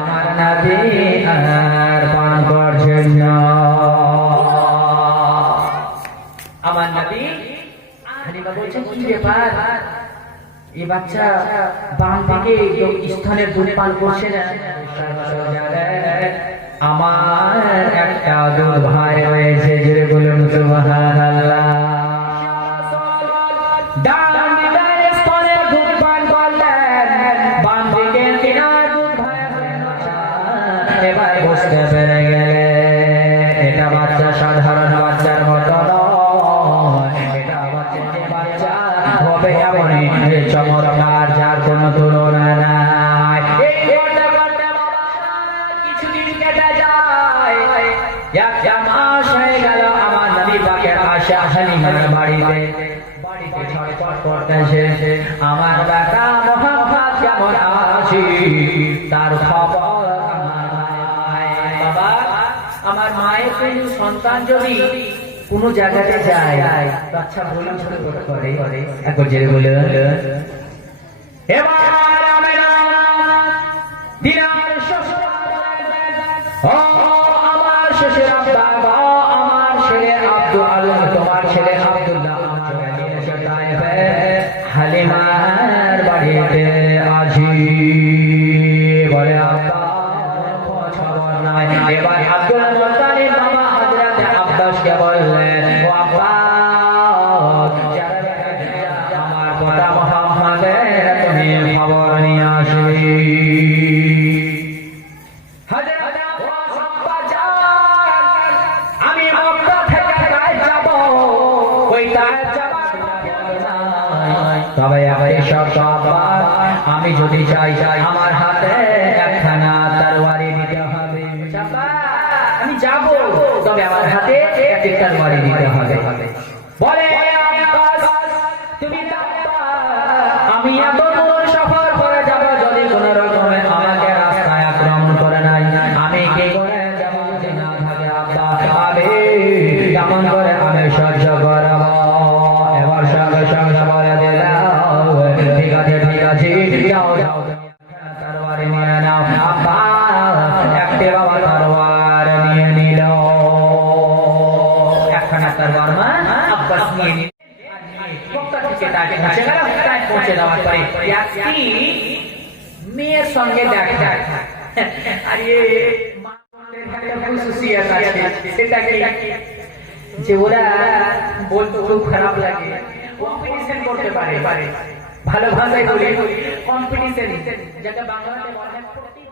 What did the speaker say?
আমার নবী আর পান করছেন না। আমার নবী হালিমা বলছেন কি ব্যাপার, এই বাচ্চা বাম থেকে স্তনের দুধ পান করছে না। আমার একটা দুধ ভাই রয়েছে, জুড়ে বলুন সুবহানাল্লাহ। ডান দিকের স্তনের দুধ পান করলেন, বাম দিকের কিনার দুধ ভাই। এবার বুঝতে পেরে গেলে এটা বাচ্চা সাধারণ বাচ্চার মতো নয়, এটা বাচ্চা যে বাচ্চা হবে এমনই চমৎকার, যার কোনো তুলনা নাই। কিছুদিন কেটে যায়, একটা মাস হয়ে গেল। আমার নবী পাকের আশা হালিমার বাড়িতে ছটফট করতেছে, আমার বেটা মুহাম্মদ কেমন আছি তার খবর। বাবা, আমার মায়ের কোনো সন্তান যদি কোন জায়গাতে যায়, আচ্ছা বলুন ছোট করে একবার জেনে বলে এবার দিনার আমার শেষের বাবা, আমার ছেলে আব্দুল, তোমার ছেলে আব্দুল্লাহ হালিমার বাড়িতে আছি বলে আব্বা খবর নাই। এবার আব্দুল মুত্তালিব বাবা হযরত আব্বাসকে বললেন, ও আব্বা, আমার পোতা মুহাম্মাদের তুমি খবর নিয়ে আসবে। আমি মক্কা থেকে গায়ে যাব, ওই তায়েফ যাব, তবে আমি যদি চাই আমার হাতে একখানা তরবারি দিতে হবে। আমি যাব, তবে আমার হাতে একটি তরবারি দিতে হবে। বলে তুমি আমি এত দূর সফর করে যাব, যদি কোন রকমে আমাকে রাস্তায় আক্রমণ করে নাই, আমি কি করে যাব যদি না থাকে আব্বা, আমি কেমন করে আমি সহ্য করব। এবার সঙ্গে সঙ্গে বলে দিলাম, ঠিক আছে ঠিক আছে, যাও যাও তরবারি নিয়ে নাও। আব্বা একটি বাবা তরবার নিয়ে নিল, একখানা তরবার মা আব্বাস নিয়ে নিল। পৌঁছে দেওয়ার পরে মেয়ের সঙ্গে দেখা, যে ওরা বলতো খুব খারাপ লাগে, কম্পিটিশন করতে পারে, ভালো ভাষায় বলি কম্পিটিশন, যেটা বাংলাতে বলা হয়